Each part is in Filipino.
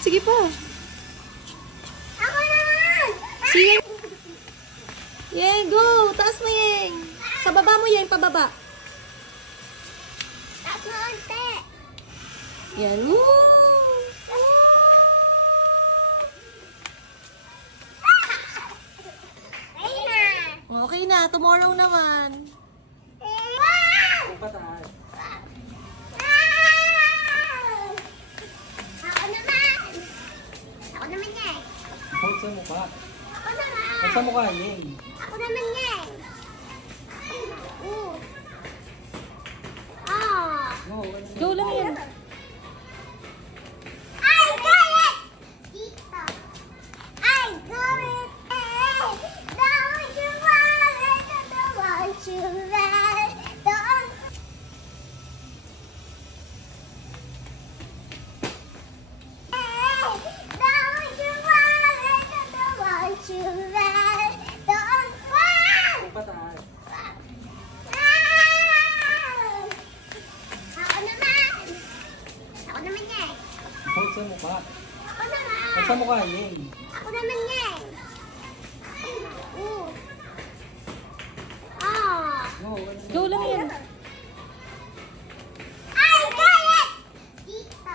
Sige pa. Ako naman! Sige. Yeng, go! Taas mo, Yeng. Sa baba mo, Yeng. Pababa. Taas mo onte. Yan. Woo! Ayun na. Okay na. Tomorrow naman. Wow! Pataas. Ako naman. Ako naman niya. Hold sa mukha. Ako naman. Hold sa mukha, Yeng. Ako naman niya. Ah. No, Go lang yan. I got it! Dito. I got it! Don't you worry, don't you worry, don't. Don't you worry, don't you worry, don't. pataas. Ako naman! Ako naman niya. Hold sa mukha. Ako naman! Hold sa mukha, Yeng. Ako naman niya. Ah. No, Go lang yan. I got it! Dito.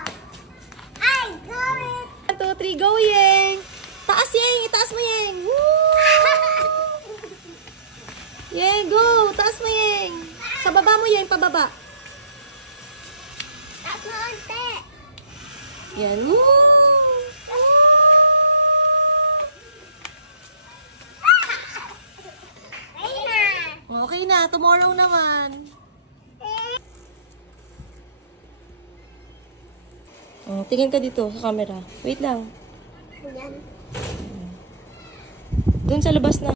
I got it! 1, 2, 3, go, Yeng! Taas, Yeng! Itaas mo, Yeng! Woo! Yeng, go! Taas mo, Yeng! Sa baba mo, Yeng. Pababa. Taas mo onte. Yan. Woo! Ayun na. Okay na. Tomorrow naman. Oh, tingin ka dito sa camera. Wait lang. Yan. Doon sa labas na.